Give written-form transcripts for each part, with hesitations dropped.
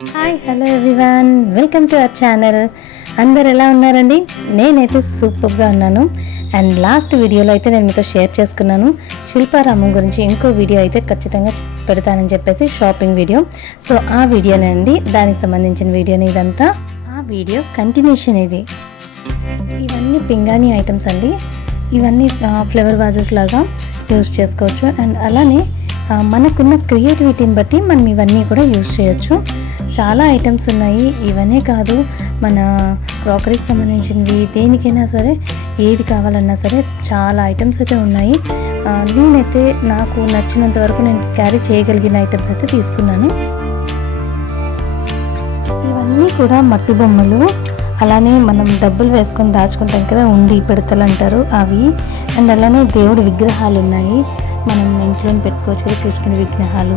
Hi hello everyone, welcome to our channel. అందరు ఎలా ఉన్నారండి? నేనైతే సూపర్గా ఉన్నాను. అండ్ లాస్ట్ వీడియోలో అయితే నేను మీతో షేర్ చేసుకున్నాను శిల్పారామం గురించి. ఇంకో వీడియో అయితే ఖచ్చితంగా పెడతానని చెప్పేసి, షాపింగ్ వీడియో. సో ఆ వీడియోనే అండి, దానికి సంబంధించిన వీడియోని ఇదంతా. ఆ వీడియో కంటిన్యూషన్ ఇది. ఇవన్నీ పింగాణి ఐటమ్స్ అండి. ఇవన్నీ ఫ్లవర్ వాజెస్ లాగా యూజ్ చేసుకోవచ్చు. అండ్ అలానే మనకున్న క్రియేటివిటీని బట్టి మనం ఇవన్నీ కూడా యూజ్ చేయొచ్చు. చాలా ఐటమ్స్ ఉన్నాయి. ఇవన్నీ కాదు, మన క్రాకరీకి సంబంధించినవి, దేనికైనా సరే, ఏది కావాలన్నా సరే చాలా ఐటమ్స్ అయితే ఉన్నాయి. నేనైతే నాకు నచ్చినంత వరకు నేను క్యారీ చేయగలిగిన ఐటమ్స్ అయితే తీసుకున్నాను. ఇవన్నీ కూడా మట్టి బొమ్మలు. అలానే మనం డబ్బులు వేసుకొని దాచుకుంటాం కదా, ఉండి పిడతలు అంటారు అవి. అండ్ అలానే దేవుడి విగ్రహాలు ఉన్నాయి. మనం ఇంట్లో పెట్టుకోవచ్చు కదా, కృష్ణుడి విగ్రహాలు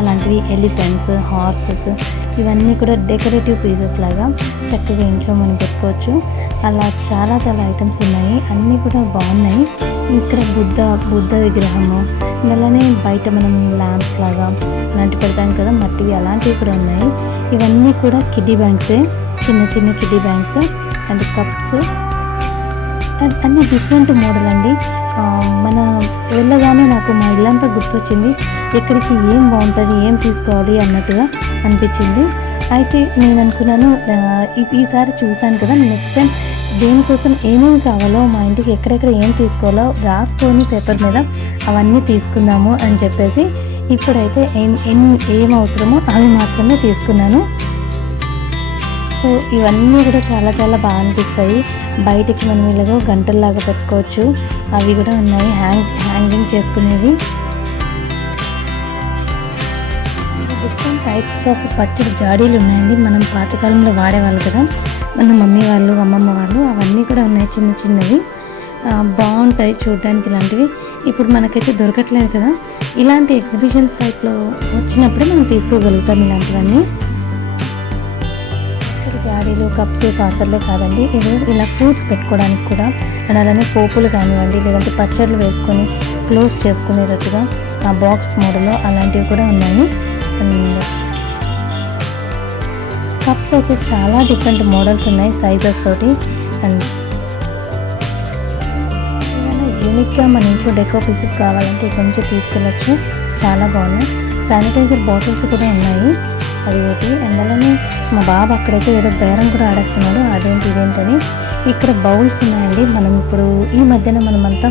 అలాంటివి, ఎలిఫెంట్స్, హార్సెస్, ఇవన్నీ కూడా డెకరేటివ్ పీసెస్ లాగా చక్కగా ఇంట్లో మనం పెట్టుకోవచ్చు. అలా చాలా చాలా ఐటమ్స్ ఉన్నాయి. అన్నీ కూడా బాగున్నాయి. ఇక్కడ బుద్ధ విగ్రహము, అలానే బయట మనం ల్యాంప్స్ లాగా అలాంటివి పెడతాం కదా, మట్టివి, అలాంటివి కూడా ఉన్నాయి. ఇవన్నీ కూడా కిడ్డీ బ్యాంక్సే, చిన్న చిన్న kiddy banks and cups and అన్ని డిఫరెంట్ మోడల్ అండి. మన వెళ్ళగానే నాకు మా ఇల్లంతా గుర్తొచ్చింది. ఎక్కడికి ఏం బాగుంటుంది, ఏం తీసుకోవాలి అన్నట్టుగా అనిపించింది. అయితే నేను అనుకున్నాను, ఈసారి చూశాను కదా, నెక్స్ట్ టైం దేనికోసం ఏమేమి కావాలో, మా ఇంటికి ఎక్కడెక్కడ ఏం తీసుకోవాలో రాసుకొని పేపర్ మీద అవన్నీ తీసుకుందాము అని చెప్పేసి, ఇప్పుడైతే ఏం అవసరమో అవి మాత్రమే తీసుకున్నాను. సో ఇవన్నీ కూడా చాలా చాలా బాగా అనిపిస్తాయి. బయటికి మనం ఇలాగో గంటల్లాగా పెట్టుకోవచ్చు. అవి కూడా ఉన్నాయి, హ్యాంగింగ్ చేసుకునేవి. డిఫరెంట్ టైప్స్ ఆఫ్ పచ్చడి జాడీలు ఉన్నాయండి. మనం పాతకాలంలో వాడేవాళ్ళు కదా, మన మమ్మీ వాళ్ళు, అమ్మమ్మ వాళ్ళు, అవన్నీ కూడా ఉన్నాయి, చిన్న చిన్నవి. బాగుంటాయి చూడడానికి. ఇలాంటివి ఇప్పుడు మనకైతే దొరకట్లేదు కదా, ఇలాంటి ఎగ్జిబిషన్స్ టైప్లో వచ్చినప్పుడే మనం తీసుకోగలుగుతాం ఇలాంటివన్నీ. జాడీలు, కప్స్, సాసర్లే కాదండి, ఇది ఇలా ఫ్రూట్స్ పెట్టుకోవడానికి కూడా. అండ్ అలానే పోపులు కానివ్వండి, లేదంటే పచ్చళ్ళు వేసుకొని క్లోజ్ చేసుకునేటట్టుగా ఆ బాక్స్ మోడల్లో అలాంటివి కూడా ఉన్నాయి. అండ్ కప్స్ అయితే చాలా డిఫరెంట్ మోడల్స్ ఉన్నాయి, సైజెస్ తోటి. అండ్ ఏమైనా యూనిక్గా మన ఇంట్లో డెకో పీసెస్ కావాలంటే ఇక్కడ నుంచి తీసుకెళ్ళచ్చు. చాలా బాగున్నాయి. శానిటైజర్ బాటిల్స్ కూడా ఉన్నాయి, అది ఒకటి. అండ్ అలానే మా బాబు అక్కడైతే ఏదో బేరం కూడా ఆడేస్తున్నాడు, అదేంటి ఇదేంటని. ఇక్కడ బౌల్స్ ఉన్నాయండి. మనం ఇప్పుడు ఈ మధ్యన మనమంతా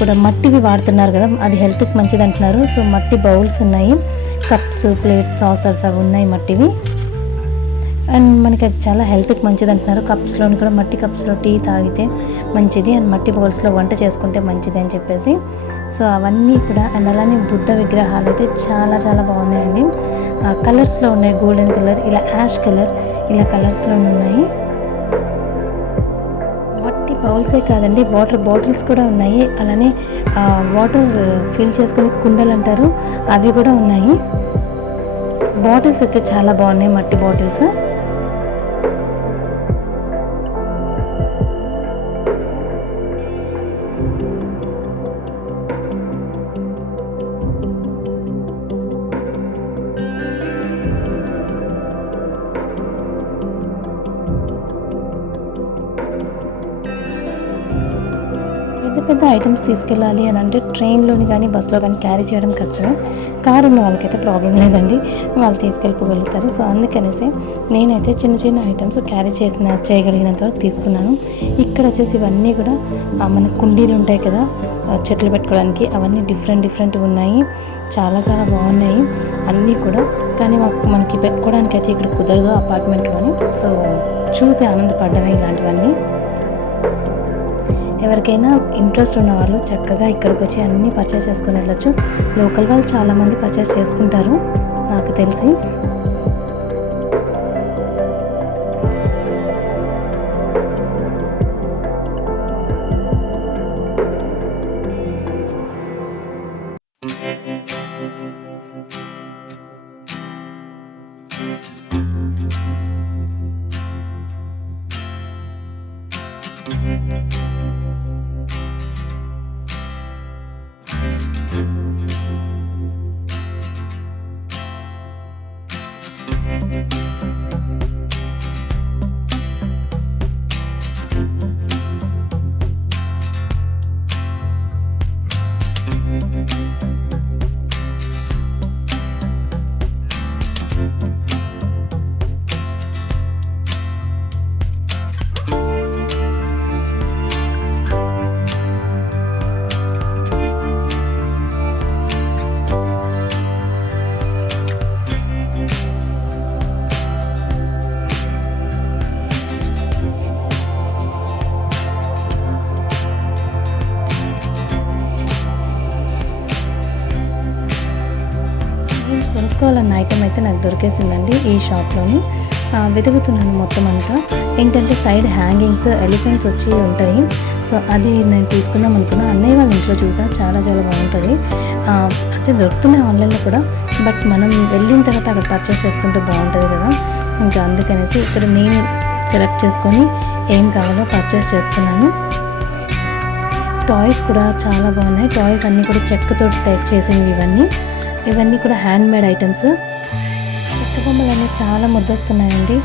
కూడా మట్టివి వాడుతున్నారు కదా, అది హెల్త్కి మంచిది అంటున్నారు. సో మట్టి బౌల్స్ ఉన్నాయి, కప్స్, ప్లేట్స్, సాసర్స్ అవి ఉన్నాయి మట్టివి. అండ్ మనకి అది చాలా హెల్త్కి మంచిది అంటున్నారు. కప్స్లోని కూడా, మట్టి కప్స్లో టీ తాగితే మంచిది, అండ్ మట్టి బౌల్స్లో వంట చేసుకుంటే మంచిది అని చెప్పేసి. సో అవన్నీ కూడా. అండ్ అలానే బుద్ధ విగ్రహాలు అయితే చాలా చాలా బాగున్నాయండి. కలర్స్లో ఉన్నాయి, గోల్డెన్ కలర్, ఇలా యాష్ కలర్, ఇలా కలర్స్లోనే ఉన్నాయి. మట్టి బౌల్సే కాదండి, వాటర్ బాటిల్స్ కూడా ఉన్నాయి. అలానే వాటర్ ఫిల్ చేసుకునే కుండలు అంటారు, అవి కూడా ఉన్నాయి. బాటిల్స్ అయితే చాలా బాగున్నాయి, మట్టి బాటిల్స్. పెద్ద పెద్ద ఐటమ్స్ తీసుకెళ్ళాలి అని అంటే ట్రైన్లోని కానీ బస్సులో కానీ క్యారీ చేయడం కష్టం. కారు ఉన్న వాళ్ళకైతే ప్రాబ్లం లేదండి, వాళ్ళు తీసుకెళ్ళిపోగలుగుతారు. సో అందుకనేసి నేనైతే చిన్న చిన్న ఐటమ్స్ క్యారీ చేయగలిగినంత వరకు తీసుకున్నాను. ఇక్కడ వచ్చేసి ఇవన్నీ కూడా మన కుండీలు ఉంటాయి కదా, చెట్లు పెట్టుకోవడానికి, అవన్నీ డిఫరెంట్ ఉన్నాయి. చాలా చాలా బాగున్నాయి అన్నీ కూడా. కానీ మనకి పెట్టుకోవడానికి అయితే ఇక్కడ కుదరదు అపార్ట్మెంట్లోని. సో చూసి ఆనందపడ్డమే ఇలాంటివన్నీ. ఎవరికైనా ఇంట్రెస్ట్ ఉన్న వాళ్ళు చక్కగా ఇక్కడికి వచ్చి అన్నీ పర్చేస్ చేసుకుని వెళ్ళచ్చు. లోకల్ వాళ్ళు చాలామంది పర్చేస్ చేసుకుంటారు నాకు తెలిసి. కావాలన్న ఐటెం అయితే నాకు దొరికేసిందండి ఈ షాప్లోని. వెతుకుతున్నాను మొత్తం అంతా. ఏంటంటే సైడ్ హ్యాంగింగ్స్ ఎలిఫెంట్స్ వచ్చి ఉంటాయి. సో అది నేను తీసుకుందాం అనుకున్నా. అన్నయ్య వాళ్ళ ఇంట్లో చూసా, చాలా చాలా బాగుంటుంది. అంటే దొరుకుతున్నాయి ఆన్లైన్లో కూడా, బట్ మనం వెళ్ళిన తర్వాత అక్కడ పర్చేస్ చేసుకుంటే బాగుంటుంది కదా. ఇంకా అందుకనేసి ఇక్కడ నేను సెలెక్ట్ చేసుకొని ఏం కావాలో పర్చేస్ చేసుకున్నాను. టాయ్స్ కూడా చాలా బాగున్నాయి. టాయ్స్ అన్నీ కూడా చెక్కతో తయారు చేసినవి ఇవన్నీ కూడా హ్యాండ్ మేడ్ ఐటమ్స్. చెక్క బొమ్మలు అనేవి చాలా ముద్దొస్తున్నాయండి.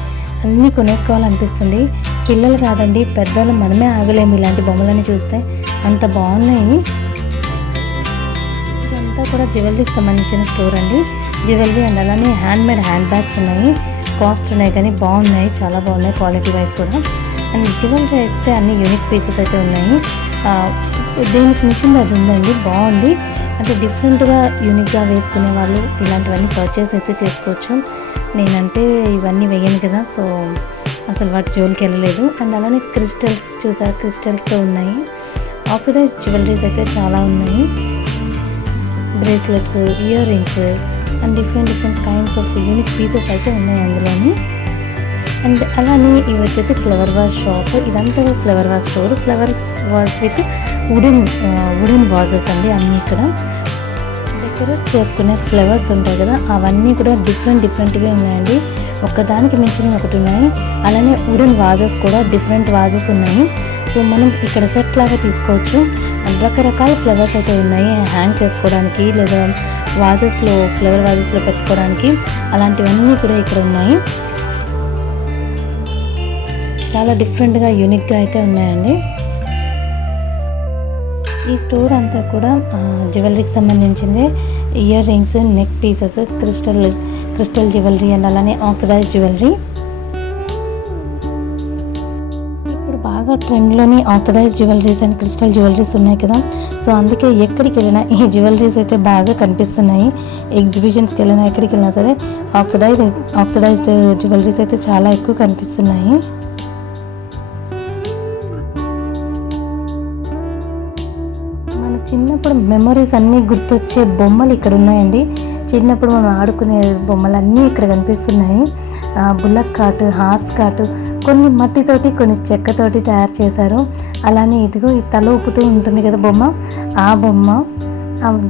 అన్నీ కొనేసుకోవాలనిపిస్తుంది. పిల్లలు కాదండి, పెద్దలు మనమే ఆగలేము ఇలాంటి బొమ్మలని చూస్తే, అంత బాగున్నాయి. ఇదంతా కూడా జ్యువెలరీకి సంబంధించిన స్టోర్ అండి. జ్యువెలరీ అండ్ అలానే హ్యాండ్ మేడ్ హ్యాండ్ బ్యాగ్స్ ఉన్నాయి. కాస్ట్ ఉన్నాయి కానీ బాగున్నాయి, చాలా బాగున్నాయి క్వాలిటీ వైజ్ కూడా. అండ్ జ్యువెలరీ అయితే అన్ని యూనిక్ పీసెస్ అయితే ఉన్నాయి. దేనికి మిషన్ అది ఉందండి, బాగుంది. అంటే డిఫరెంట్గా యూనిక్గా వేసుకునే వాళ్ళు ఇలాంటివన్నీ పర్చేస్ అయితే చేసుకోవచ్చు. నేనంటే ఇవన్నీ వేయను కదా, సో అసలు వాటి జోలికి వెళ్ళలేదు. అండ్ అలానే క్రిస్టల్స్ చూసారు, క్రిస్టల్స్తో ఉన్నాయి. ఆక్సిడైజ్ జ్యువెలరీస్ అయితే చాలా ఉన్నాయి. Bracelets, ear rings and different kinds of unique pieces అయితే ఉన్నాయి అందులోని. అండ్ అలానే ఇవి వచ్చేసి ఫ్లవర్ వాజ్ షాప్. ఇదంతా flower vase store. Flower vase with wooden vases అండి. అన్నీ ఇక్కడ డెకరేట్ చేసుకునే ఫ్లవర్స్ ఉంటాయి కదా, అవన్నీ కూడా డిఫరెంట్గా ఉన్నాయండి. ఒక్కదానికి మించిన ఒకటి ఉన్నాయి. అలానే వుడెన్ వాజెస్ కూడా డిఫరెంట్ వాజెస్ ఉన్నాయి. సో మనం ఇక్కడ సెట్ లాగా తీసుకోవచ్చు. రకరకాల ఫ్లవర్స్ అయితే ఉన్నాయి, హ్యాంగ్ చేసుకోవడానికి లేదా ఫ్లవర్ వాజెస్లో పెట్టుకోవడానికి. అలాంటివన్నీ కూడా ఇక్కడ ఉన్నాయి. చాలా డిఫరెంట్గా యూనిక్గా అయితే ఉన్నాయండి. ఈ స్టోర్ అంతా కూడా జ్యువెలరీకి సంబంధించింది. Ear rings, neck pieces, crystal jewellery and అలానే ఆక్సిడైజ్ జ్యువెలరీ. ఇప్పుడు బాగా ట్రెండ్లోని oxidise jewelleries and crystal jewelleries ఉన్నాయి కదా, సో అందుకే ఎక్కడికి వెళ్ళినా ఈ జ్యువెలరీస్ అయితే బాగా కనిపిస్తున్నాయి. ఎగ్జిబిషన్స్కి వెళ్ళినా ఎక్కడికి వెళ్ళినా సరే ఆక్సిడైజ్డ్ జ్యువెలరీస్ అయితే చాలా ఎక్కువ కనిపిస్తున్నాయి. చిన్నప్పుడు మెమరీస్ అన్నీ గుర్తొచ్చే బొమ్మలు ఇక్కడ ఉన్నాయండి. చిన్నప్పుడు మనం ఆడుకునే బొమ్మలు అన్నీ ఇక్కడ కనిపిస్తున్నాయి. బుల్లక్ కార్ట్, హార్స్ కార్ట్, కొన్ని మట్టితోటి కొన్ని చెక్కతోటి తయారు చేశారు. అలానే ఇదిగో ఈ తల ఊపుతూ ఉంటుంది కదా బొమ్మ, ఆ బొమ్మ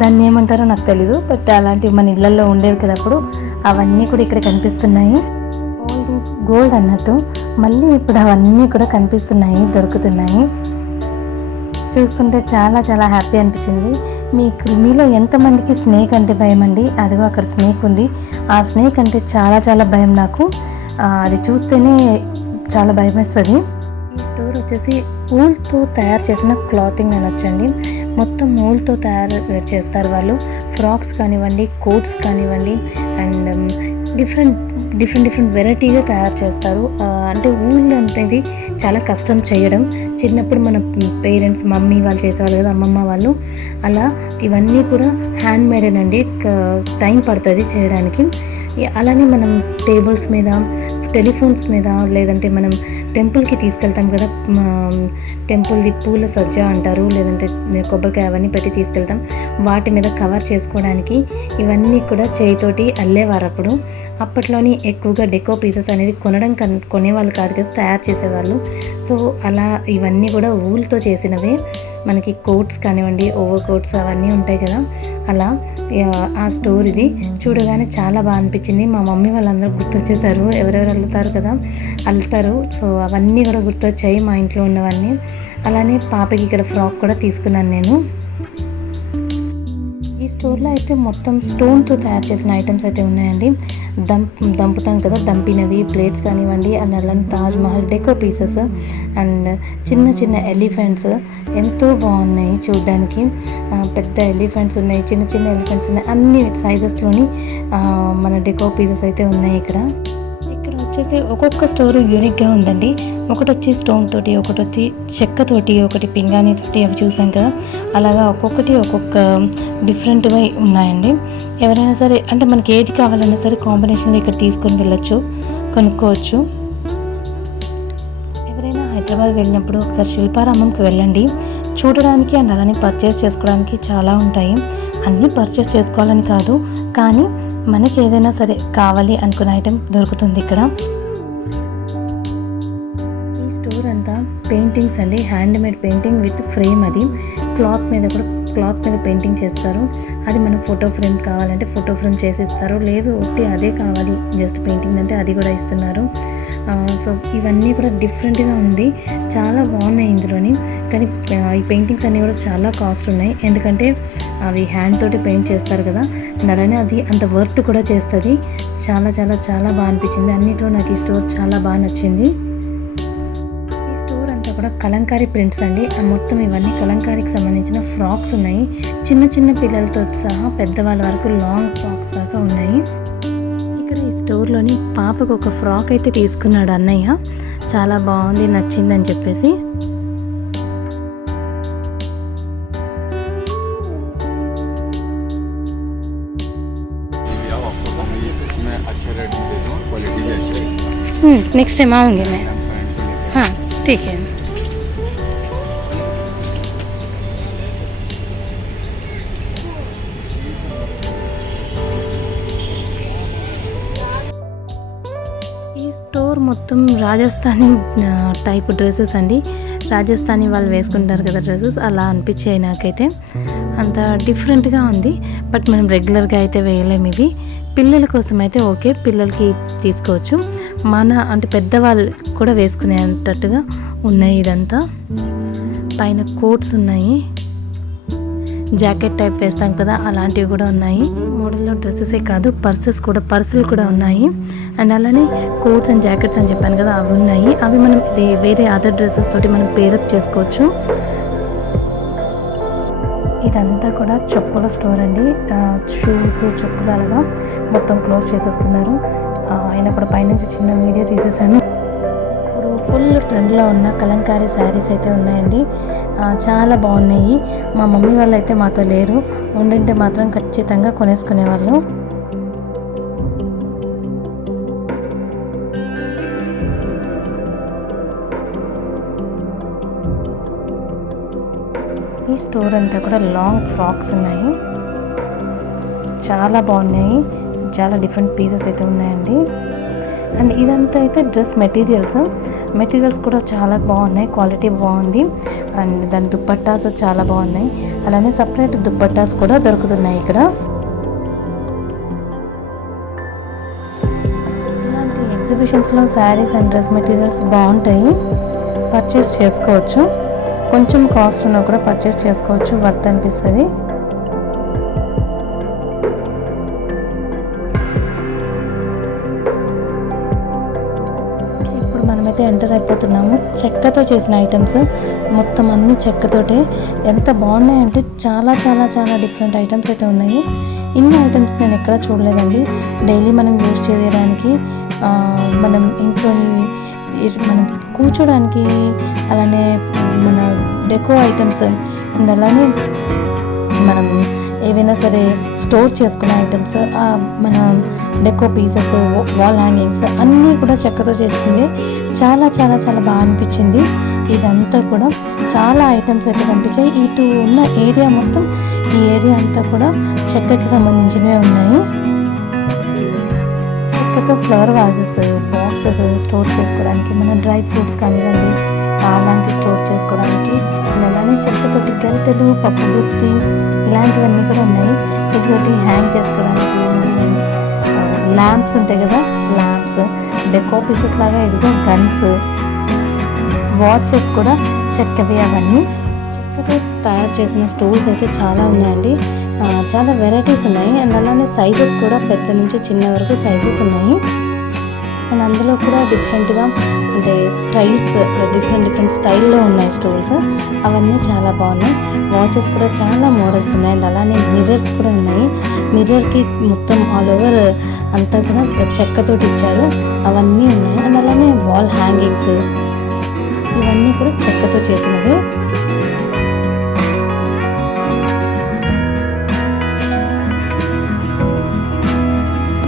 దాన్ని ఏమంటారో నాకు తెలీదు, బట్ అలాంటివి మన ఇళ్లలో ఉండేవి కదా అప్పుడు, అవన్నీ కూడా ఇక్కడ కనిపిస్తున్నాయి. ఓల్డ్ ఈజ్ గోల్డ్ అన్నట్టు మళ్ళీ ఇప్పుడు అవన్నీ కూడా కనిపిస్తున్నాయి, దొరుకుతున్నాయి. చూస్తుంటే చాలా చాలా హ్యాపీ అనిపించింది. మీలో ఎంతమందికి స్నేక్ అంటే భయం అండి? అదిగో అక్కడ స్నేక్ ఉంది. ఆ స్నేక్ అంటే చాలా చాలా భయం నాకు. అది చూస్తేనే చాలా భయం వేస్తుంది. ఈ స్టోర్ వచ్చేసి ఊల్తో తయారు చేసిన క్లాతింగ్ అనొచ్చండి. మొత్తం ఊల్తో తయారు చేస్తారు వాళ్ళు. ఫ్రాక్స్ కానివ్వండి, కోట్స్ కానివ్వండి, అండ్ డిఫరెంట్ వెరైటీగా తయారు చేస్తారు. అంటే ఊళ్ళు అనేది చాలా కష్టం చేయడం. చిన్నప్పుడు మన పేరెంట్స్, మమ్మీ వాళ్ళు చేసేవాళ్ళు కదా, అమ్మమ్మ వాళ్ళు, అలా ఇవన్నీ కూడా హ్యాండ్ మేడేనండి. టైం పడుతుంది చేయడానికి. అలానే మనం టేబుల్స్ మీద, టెలిఫోన్స్ మీద, లేదంటే మనం టెంపుల్కి తీసుకెళ్తాం కదా, టెంపుల్ది పూల సజ్జ అంటారు, లేదంటే కొబ్బరికాయ అవన్నీ పెట్టి తీసుకెళ్తాం, వాటి మీద కవర్ చేసుకోవడానికి ఇవన్నీ కూడా చేయితోటి అల్లేవారు. అప్పట్లోని ఎక్కువగా డెకో పీసెస్ అనేది కొనేవాళ్ళు కాదు కదా, తయారు చేసేవాళ్ళు. సో అలా ఇవన్నీ కూడా ఊల్తో చేసినవే. మనకి కోట్స్ కానివ్వండి, ఓవర్ కోట్స్ అవన్నీ ఉంటాయి కదా, అలా ఆ స్టోర్ ఇది. చూడగానే చాలా బాగా అనిపించింది. మా మమ్మీ వాళ్ళందరూ గుర్తొచ్చేసారు, ఎవరెవరు అల్లుతారు. సో అవన్నీ కూడా గుర్తొచ్చాయి మా ఇంట్లో ఉన్నవన్నీ. అలానే పాపకి ఇక్కడ ఫ్రాక్ కూడా తీసుకున్నాను నేను. ఈ స్టోర్లో అయితే మొత్తం స్టోన్తో తయారు చేసిన ఐటమ్స్ అయితే ఉన్నాయండి. దంపుతాం కదా, దంపినవి ప్లేట్స్ కానివ్వండి, అండ్ అలానే Taj Mahal deco pieces and చిన్న ఎలిఫెంట్స్ ఎంతో బాగున్నాయి చూడడానికి. పెద్ద ఎలిఫెంట్స్ ఉన్నాయి, చిన్న ఎలిఫెంట్స్ ఉన్నాయి, అన్ని సైజెస్లోని మన డెకో పీసెస్ అయితే ఉన్నాయి ఇక్కడ వచ్చేసి. ఒక్కొక్క స్టోర్ యూనిక్గా ఉందండి. ఒకటి వచ్చి స్టోన్ తోటి, ఒకటి వచ్చి చెక్కతోటి, ఒకటి పింగాణి తోటి, అవి చూసాం కదా, అలాగా ఒక్కొక్కటి ఒక్కొక్క డిఫరెంట్గా ఉన్నాయండి. ఎవరైనా సరే అంటే మనకి ఏది కావాలన్నా సరే కాంబినేషన్లో ఇక్కడ తీసుకొని వెళ్ళొచ్చు, కొనుక్కోవచ్చు. ఎవరైనా హైదరాబాద్ వెళ్ళినప్పుడు ఒకసారి శిల్పారామంకి వెళ్ళండి. చూడడానికి అండ్ అలానే పర్చేస్ చేసుకోవడానికి చాలా ఉంటాయి. అన్నీ పర్చేస్ చేసుకోవాలని కాదు, కానీ మనకి ఏదైనా సరే కావాలి అనుకున్న ఐటెం దొరుకుతుంది ఇక్కడ. ఈ స్టోర్ అంతా పెయింటింగ్స్ అండి, హ్యాండ్మేడ్ పెయింటింగ్ విత్ ఫ్రేమ్. అది క్లాత్ మీద పెయింటింగ్ చేస్తారు. అది మనం ఫోటో ఫ్రేమ్ కావాలంటే ఫోటో ఫ్రేమ్ చేసి ఇస్తారు, లేదు ఒకటి అదే కావాలి జస్ట్ పెయింటింగ్ అంటే అది కూడా ఇస్తున్నారు. సో ఇవన్నీ కూడా డిఫరెంట్గా ఉంది, చాలా బాగున్నాయి ఇందులోని. కానీ ఈ పెయింటింగ్స్ అన్నీ కూడా చాలా కాస్ట్ ఉన్నాయి, ఎందుకంటే అవి హ్యాండ్ తోటి పెయింట్ చేస్తారు కదా, అలానే అది అంత వర్త్ కూడా చేస్తుంది. చాలా చాలా చాలా బాగా అనిపించింది. అన్నిట్లో నాకు ఈ స్టోర్ చాలా బాగా నచ్చింది. ఈ స్టోర్ అంతా కూడా కలంకారీ ప్రింట్స్ అండి. మొత్తం ఇవన్నీ కలంకారీకి సంబంధించిన ఫ్రాక్స్ ఉన్నాయి. చిన్న చిన్న పిల్లలతో సహా పెద్దవాళ్ళ వరకు లాంగ్ ఫ్రాక్స్ దాకా ఉన్నాయి. ఇక్కడ ఈ స్టోర్లోని పాపకు ఒక ఫ్రాక్ అయితే తీసుకున్నాడు అన్నయ్య, చాలా బాగుంది, నచ్చిందని చెప్పేసి. नेक्स्ट टाइम आऊँगी मैं. हाँ ठीक है. ఈ స్టోర్ మొత్తం రాజస్థానీ టైప్ డ్రెస్సెస్ అండి. రాజస్థానీ వాళ్ళు వేసుకుంటారు కదా డ్రెస్సెస్, అలా అనిపించాయి నాకైతే. అంత డిఫరెంట్గా ఉంది, బట్ మనం రెగ్యులర్గా అయితే వేయలేము. ఇవి పిల్లల కోసం అయితే ఓకే, పిల్లలకి తీసుకోవచ్చు. అంటే పెద్దవాళ్ళు కూడా వేసుకునేటట్టుగా ఉన్నాయి. ఇదంతా పైన కోట్స్ ఉన్నాయి, జాకెట్ టైప్ వేస్తాం కదా అలాంటివి కూడా ఉన్నాయి. మోడల్లో డ్రెస్సెసే కాదు, పర్సులు కూడా ఉన్నాయి. అండ్ అలానే కోట్స్ అండ్ జాకెట్స్ అని చెప్పాను కదా, అవి ఉన్నాయి. అవి మనం వేరే అదర్ డ్రెస్సెస్ తోటి మనం పేరప్ చేసుకోవచ్చు. ఇదంతా కూడా చెప్పుల స్టోర్ అండి. షూస్, చెప్పులు అలాగా మొత్తం క్లోజ్ చేసేస్తున్నారు. అయినా కూడా పైనుంచి చిన్న వీడియో తీసేసాను. ఇప్పుడు ఫుల్ ట్రెండ్లో ఉన్న కలంకారీ శారీస్ అయితే ఉన్నాయండి, చాలా బాగున్నాయి. మా మమ్మీ వాళ్ళు అయితే మాతో లేరు, ఉండింటే మాత్రం ఖచ్చితంగా కొనేసుకునేవాళ్ళు. ఈ స్టోర్ అంతా కూడా లాంగ్ ఫ్రాక్స్ ఉన్నాయి, చాలా బాగున్నాయి. చాలా డిఫరెంట్ పీసెస్ అయితే ఉన్నాయండి. అండ్ ఇదంతా అయితే డ్రెస్ మెటీరియల్స్ కూడా చాలా బాగున్నాయి, క్వాలిటీ బాగుంది. అండ్ దాని దుప్పట్టాస్ చాలా బాగున్నాయి. అలానే సపరేట్ దుప్పట్టాస్ కూడా దొరుకుతున్నాయి ఇక్కడ. ఇలాంటి ఎగ్జిబిషన్స్లో శారీస్ అండ్ డ్రెస్ మెటీరియల్స్ బాగుంటాయి, పర్చేస్ చేసుకోవచ్చు. కొంచెం కాస్ట్ ఉన్నా కూడా పర్చేస్ చేసుకోవచ్చు, వర్త్ అనిపిస్తుంది. మనమైతే ఎంటర్ అయిపోతున్నాము. చెక్కతో చేసిన ఐటమ్స్ మొత్తం అన్ని చెక్కతోటే. ఎంత బాగున్నాయంటే చాలా చాలా చాలా డిఫరెంట్ ఐటమ్స్ అయితే ఉన్నాయి. ఇన్ని ఐటమ్స్ నేను ఎక్కడా చూడలేదండి. డైలీ మనం యూజ్ చేయడానికి, మనం ఇంట్లోని మనం కూర్చోడానికి, అలానే మన డెకో ఐటమ్స్, అండ్ అలానే మనం ఏవైనా సరే స్టోర్ చేసుకునే ఐటమ్స్, మన డెకో పీసెస్, వాల్ హ్యాంగింగ్స్ అన్నీ కూడా చెక్కతో చేసింది. చాలా చాలా చాలా బాగా అనిపించింది. ఇదంతా కూడా చాలా ఐటమ్స్ అయితే కనిపించాయి. ఇటు ఉన్న ఏరియా మొత్తం, ఈ ఏరియా అంతా కూడా చెక్కకి సంబంధించినవే ఉన్నాయి. చెక్కతో ఫ్లవర్ వాజెస్, బాక్సెస్ స్టోర్ చేసుకోవడానికి, మన డ్రై ఫ్రూట్స్ కానివ్వండి అలాంటి స్టోర్ చేసుకోవడానికి, అలానే చెక్కతోటి గరిటెలు, పప్పు గుత్తి ఇలాంటివన్నీ కూడా ఉన్నాయి. ఇదిగోటి హ్యాంగ్ చేసుకోవడానికి ల్యాంప్స్ ఉంటాయి కదా, ల్యాంప్స్, డెకో పీసెస్ లాగా. ఇదిగో గన్స్, వాచెస్ కూడా చెక్కవి. అవన్నీ చెక్కతో తయారు చేసిన స్టూల్స్ అయితే చాలా ఉన్నాయండి, చాలా వెరైటీస్ ఉన్నాయి. అండ్ అలానే సైజెస్ కూడా పెద్ద నుంచి చిన్న వరకు సైజెస్ ఉన్నాయి. అండ్ అందులో కూడా డిఫరెంట్గా అంటే స్టైల్స్, డిఫరెంట్ స్టైల్లో ఉన్నాయి స్టూల్స్. అవన్నీ చాలా బాగున్నాయి. వాచెస్ కూడా చాలా మోడల్స్ ఉన్నాయి. అండ్ అలానే మిర్రర్స్ కూడా ఉన్నాయి. మిర్రర్కి మొత్తం ఆల్ ఓవర్ అంతా కూడా చెక్కతోటి ఇచ్చారు, అవన్నీ ఉన్నాయి. అండ్ అలానే వాల్ హ్యాంగింగ్స్ ఇవన్నీ కూడా చెక్కతో చేసినవి.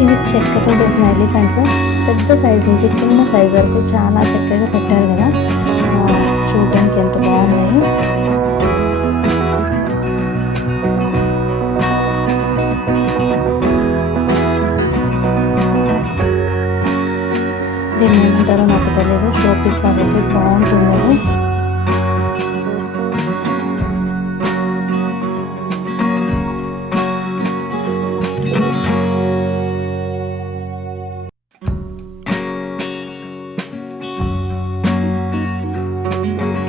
ఇవి చెక్కతో చేసిన ఎలిఫెంట్స్, పెద్ద సైజ్ నుంచి చిన్న సైజ్ వరకు చాలా చక్కగా పెట్టారు కదా, చూడడానికి ఎంత బాగున్నాయి. దీన్ని ఏమంటారో నాకు తెలియదు, షో పీస్ లాగా అయితే బాగుంటుంది అది.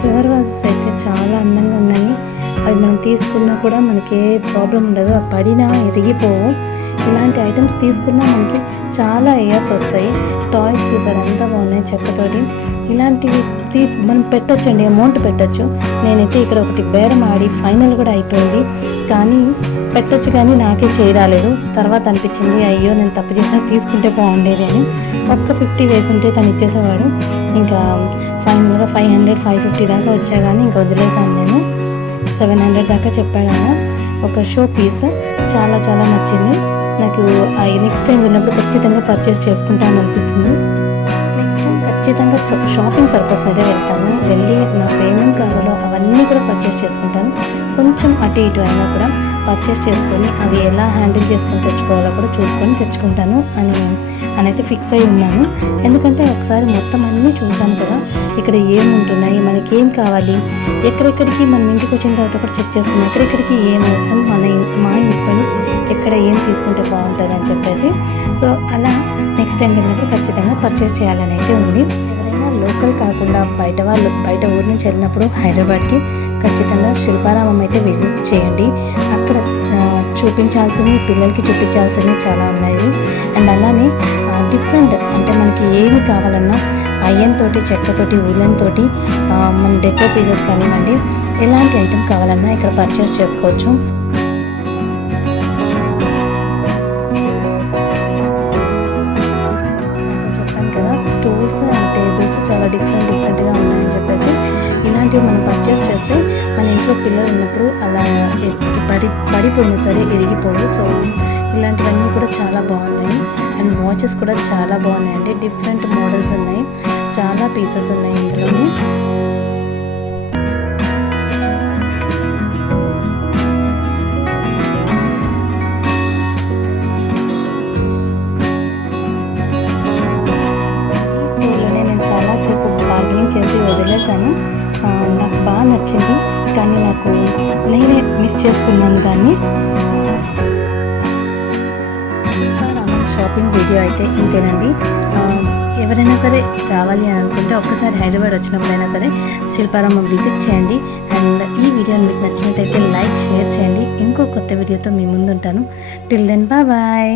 ఫ్లవర్ వాజెస్ అయితే చాలా అందంగా ఉన్నాయి. అవి మనం తీసుకున్నా కూడా మనకి ఏ ప్రాబ్లం ఉండదు, అవి పడినా ఇరిగిపోవు. ఇలాంటి ఐటమ్స్ తీసుకున్నా మనకి చాలా ఇయర్స్ వస్తాయి. టాయ్స్ చూసారు ఎంత బాగున్నాయి చెక్కతోటి. ఇలాంటివి మనం పెట్టచ్చండి, అమౌంట్ పెట్టచ్చు. నేనైతే ఇక్కడ ఒకటి బేరం ఆడి ఫైనల్ కూడా అయిపోయింది, కానీ పెట్టచ్చు, కానీ నాకే చేయరాలేదు. తర్వాత అనిపించింది అయ్యో నేను తప్పు చేసినా, తీసుకుంటే బాగుండేది అని. ఒక్క 50 వేసుంటే తను ఇచ్చేసేవాడు. ఇంకా ఫైనల్గా 500 550 దాకా వచ్చా, కానీ ఇంకా వదిలేసాను నేను. 700 దాకా చెప్పాడు ఆయన. ఒక షో పీస్ చాలా చాలా నచ్చింది నాకు. నెక్స్ట్ టైం వెళ్ళినప్పుడు ఖచ్చితంగా పర్చేస్ చేసుకుంటాను అనిపిస్తుంది. నెక్స్ట్ టైం ఖచ్చితంగా షాపింగ్ పర్పస్ మీద వెళ్తాను. వెళ్ళి నాకు ఏమేమి కావాలో అవన్నీ కూడా పర్చేస్ చేసుకుంటాను. కొంచెం అటు ఇటు అయినా కూడా పర్చేస్ చేసుకొని అవి ఎలా హ్యాండిల్ చేసుకొని తెచ్చుకోవాలో కూడా చూసుకొని తెచ్చుకుంటాను అయితే ఫిక్స్ అయి ఉన్నాను. ఎందుకంటే ఒకసారి మొత్తం అన్నీ చూసాను కదా, ఇక్కడ ఏముంటున్నాయి, మనకి ఏం కావాలి, ఎక్కడెక్కడికి మనం ఇంటికి వచ్చిన తర్వాత కూడా చెక్ చేసుకున్నాం, ఎక్కడెక్కడికి ఏం అవసరం, మా ఇంటిపైన ఎక్కడ ఏం తీసుకుంటే బాగుంటుంది అని చెప్పేసి. సో అలా నెక్స్ట్ టైం వెళ్ళినప్పుడు ఖచ్చితంగా పర్చేస్ చేయాలని అయితే ఉంది. ఎవరైనా లోకల్ కాకుండా బయట ఊరి నుంచి వెళ్ళినప్పుడు హైదరాబాద్కి ఖచ్చితంగా శిల్పారామం అయితే విజిట్ చేయండి. అక్కడ చూపించాల్సినవి, పిల్లలకి చూపించాల్సినవి చాలా ఉన్నాయి. అండ్ అలానే డిఫరెంట్, అంటే మనకి ఏమి కావాలన్నా ఐరన్ తోటి, చెక్కతోటి, ఉలెన్ తోటి, మన డెకో పీసెస్ కానివ్వండి, ఎలాంటి ఐటెం కావాలన్నా ఇక్కడ పర్చేస్ చేసుకోవచ్చు. చెప్పాను కదా, స్టూల్స్ అండ్ టేబుల్స్ చాలా డిఫరెంట్గా ఉన్నాయని చెప్పేసి. ఇలాంటివి మనం పర్చేస్ చేస్తే మన ఇంట్లో పిల్లలు ఉన్నప్పుడు అలా పడిపోయినా సరే ఇరిగిపోవు. సో ఇలాంటివన్నీ కూడా చాలా బాగున్నాయి. అండ్ వాచెస్ కూడా చాలా బాగున్నాయండి. డిఫరెంట్ మోడల్స్ ఉన్నాయి, చాలా పీసెస్ ఉన్నాయి ఇందులోని. ఈ స్టోర్లోనే నేను చాలాసేపు బార్గెనింగ్ చేసి వదిలేసాను. నాకు బాగా నచ్చింది, కానీ నేనే మిస్ చేసుకున్నాను దాన్ని. షాపింగ్ వీడియో అయితే ఇంతేనండి. ఎవరైనా సరే రావాలి అని అనుకుంటే ఒక్కసారి హైదరాబాద్ వచ్చినప్పుడైనా సరే శిల్పారామం విజిట్ చేయండి. అండ్ ఈ వీడియో మీకు నచ్చినట్టయితే లైక్, షేర్ చేయండి. ఇంకో కొత్త వీడియోతో మీ ముందుంటాను. Till then bye.